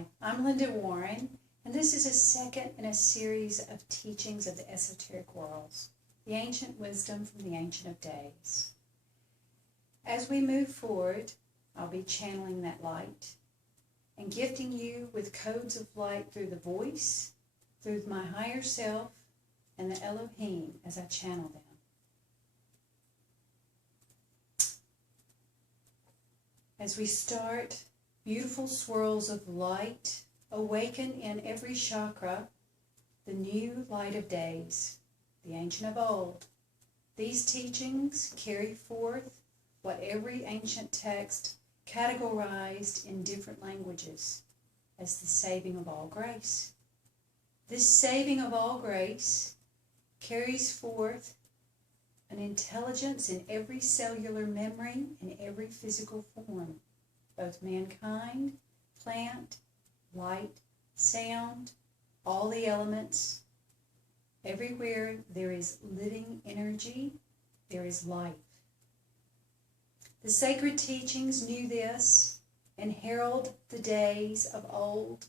Hi, I'm Linda Warren, and this is a second in a series of teachings of the esoteric worlds, the ancient wisdom from the Ancient of Days. As we move forward, I'll be channeling that light and gifting you with codes of light through the voice, through my higher self, and the Elohim as I channel them. As we start, beautiful swirls of light awaken in every chakra the new light of days, the ancient of old. These teachings carry forth what every ancient text categorized in different languages as the saving of all grace. This saving of all grace carries forth an intelligence in every cellular memory and every physical form, both mankind, plant, light, sound, all the elements. Everywhere there is living energy, there is life. The sacred teachings knew this and herald the days of old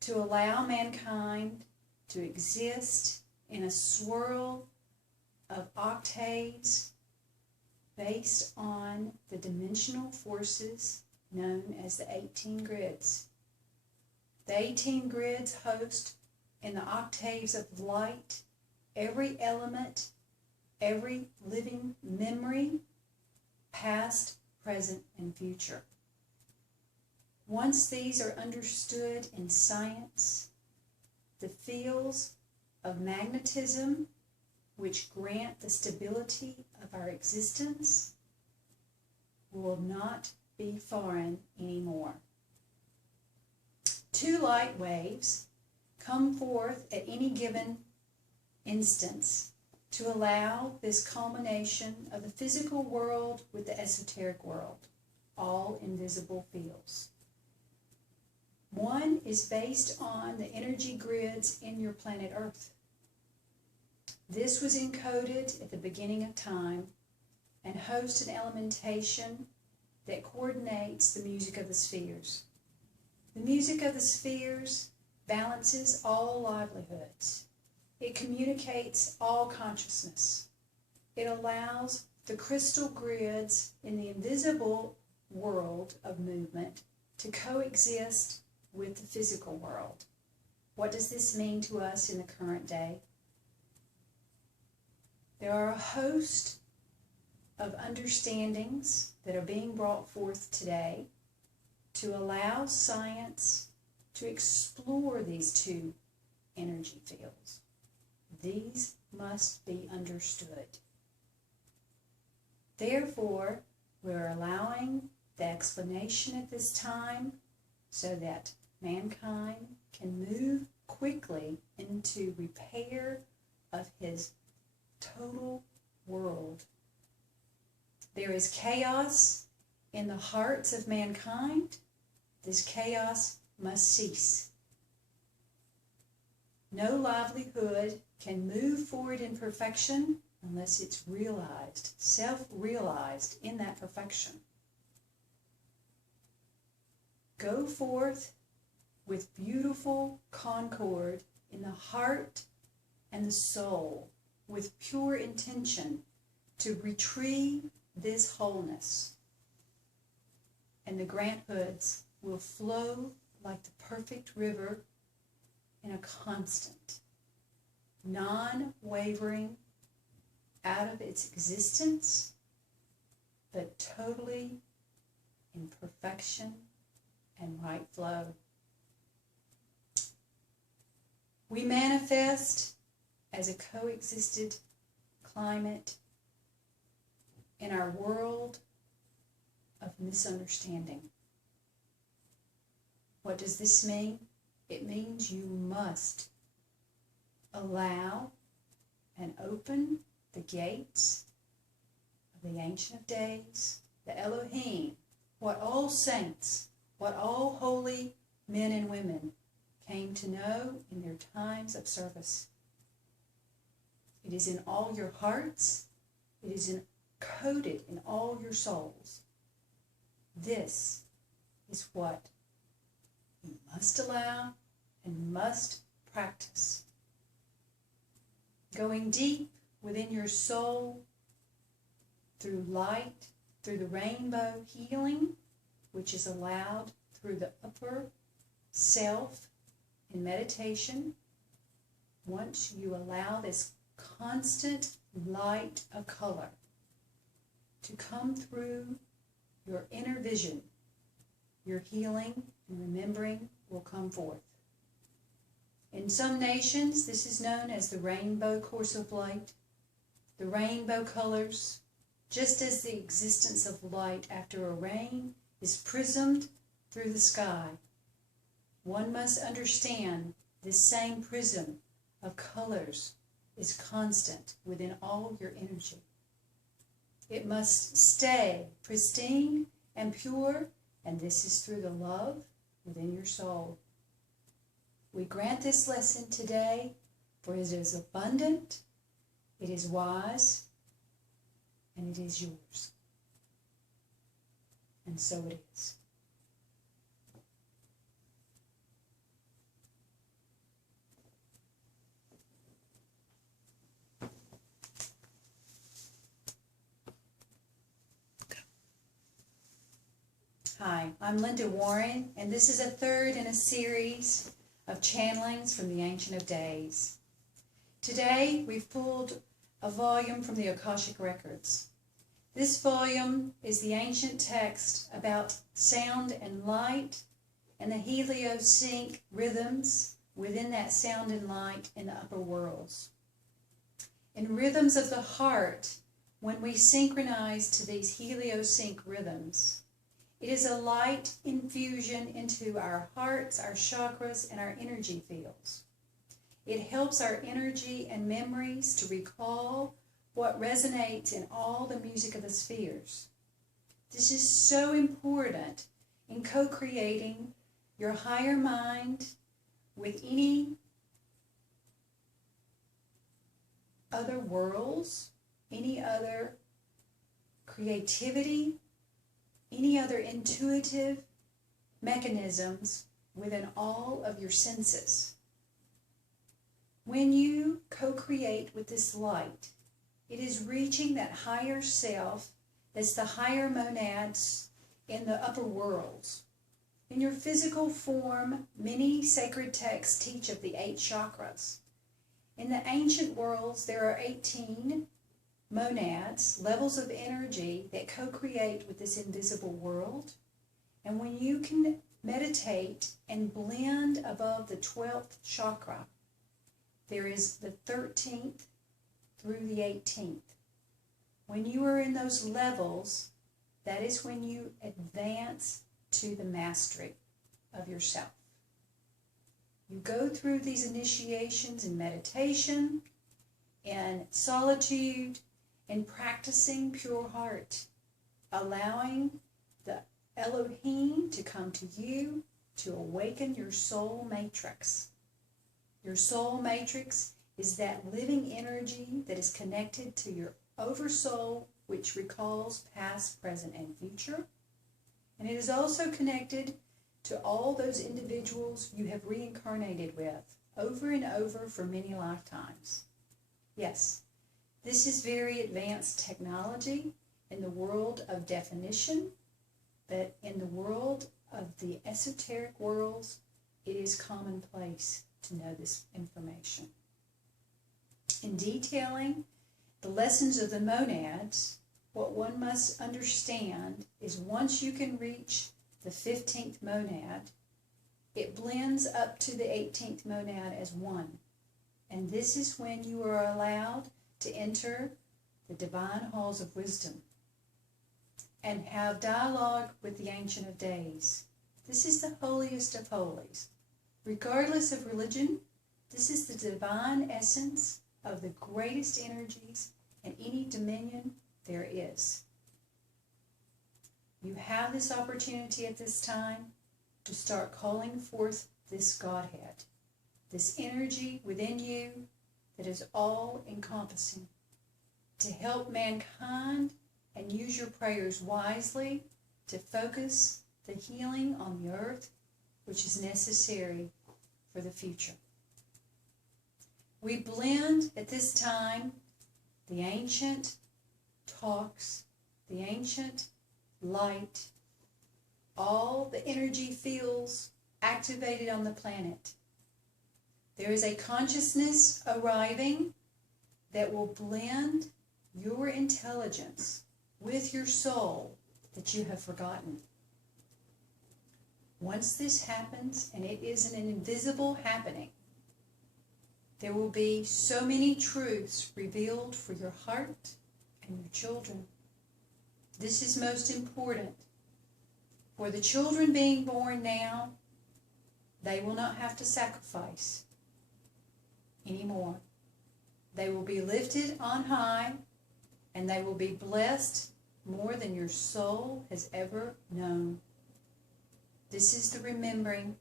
to allow mankind to exist in a swirl of octaves based on the dimensional forces known as the 18 grids. The 18 grids host in the octaves of light every element, every living memory, past, present, and future. Once these are understood in science, the fields of magnetism, which grant the stability of our existence, will not be foreign anymore. Two light waves come forth at any given instance to allow this culmination of the physical world with the esoteric world, all invisible fields. One is based on the energy grids in your planet Earth. This was encoded at the beginning of time and hosts an elementation that coordinates the music of the spheres. The music of the spheres balances all livelihoods. It communicates all consciousness. It allows the crystal grids in the invisible world of movement to coexist with the physical world. What does this mean to us in the current day? There are a host of understandings that are being brought forth today to allow science to explore these two energy fields. These must be understood. Therefore, we're allowing the explanation at this time so that mankind can move quickly into repair of his total world. There is chaos in the hearts of mankind. This chaos must cease. No livelihood can move forward in perfection unless it's realized, self-realized in that perfection. Go forth with beautiful concord in the heart and the soul, with pure intention to retrieve this wholeness. And the grant hoods will flow like the perfect river in a constant, non-wavering out of its existence, but totally in perfection and right flow. We manifest as a coexisted climate in our world of misunderstanding. What does this mean? It means you must allow and open the gates of the Ancient of Days, the Elohim, what all saints, what all holy men and women came to know in their times of service. It is in all your hearts. It is encoded in all your souls. This is what you must allow and must practice. Going deep within your soul through light, through the rainbow healing, which is allowed through the upper self in meditation. Once you allow this constant light of color to come through your inner vision, your healing and remembering will come forth. In some nations, this is known as the rainbow course of light, the rainbow colors, just as the existence of light after a rain is prismed through the sky. One must understand this same prism of colors is constant within all your energy. It must stay pristine and pure, and this is through the love within your soul. We grant this lesson today, for it is abundant, it is wise, and it is yours. And so it is. Hi, I'm Linda Warren, and this is a third in a series of channelings from the Ancient of Days. Today, we've pulled a volume from the Akashic Records. This volume is the ancient text about sound and light and the heliosync rhythms within that sound and light in the upper worlds. In rhythms of the heart, when we synchronize to these heliosync rhythms, it is a light infusion into our hearts, our chakras, and our energy fields. It helps our energy and memories to recall what resonates in all the music of the spheres. This is so important in co-creating your higher mind with any other worlds, any other creativity, any other intuitive mechanisms within all of your senses. When you co-create with this light, it is reaching that higher self that's the higher monads in the upper worlds. In your physical form, many sacred texts teach of the 8 chakras. In the ancient worlds, there are 18 monads, levels of energy that co-create with this invisible world. And when you can meditate and blend above the 12th chakra, there is the 13th through the 18th. When you are in those levels, that is when you advance to the mastery of yourself. You go through these initiations in meditation, in solitude, in practicing pure heart, allowing the Elohim to come to you to awaken your soul matrix. Your soul matrix is that living energy that is connected to your oversoul, which recalls past, present, and future. And it is also connected to all those individuals you have reincarnated with over and over for many lifetimes. Yes, this is very advanced technology in the world of definition, but in the world of the esoteric worlds, it is commonplace to know this information. In detailing the lessons of the monads, what one must understand is once you can reach the 15th monad, it blends up to the 18th monad as one. And this is when you are allowed to enter the divine halls of wisdom and have dialogue with the Ancient of Days. This is the holiest of holies. Regardless of religion, this is the divine essence of the greatest energies in any dominion there is. You have this opportunity at this time to start calling forth this Godhead, this energy within you that is all-encompassing, to help mankind and use your prayers wisely to focus the healing on the earth which is necessary for the future. We blend at this time the ancient talks, the ancient light, all the energy fields activated on the planet. There is a consciousness arriving that will blend your intelligence with your soul that you have forgotten. Once this happens, and it is an invisible happening, there will be so many truths revealed for your heart and your children. This is most important. For the children being born now, they will not have to sacrifice anymore. They will be lifted on high, and they will be blessed more than your soul has ever known. This is the remembering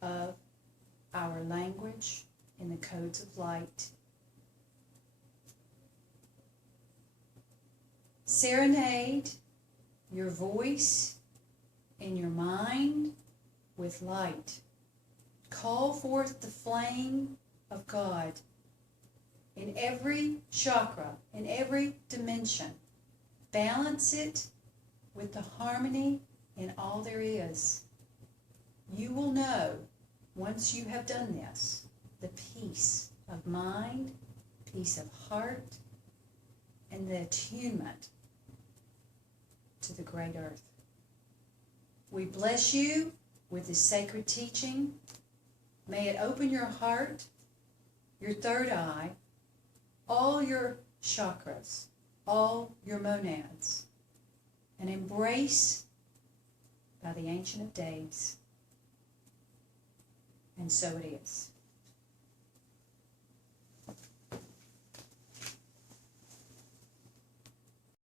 of our language in the codes of light. Serenade your voice and your mind with light. Call forth the flame of God in every chakra, in every dimension. Balance it with the harmony in all there is. You will know, once you have done this, the peace of mind, peace of heart, and the attunement to the great earth. We bless you with this sacred teaching. May it open your heart, your third eye, all your chakras, all your monads, and embrace by the Ancient of Days. And so it is.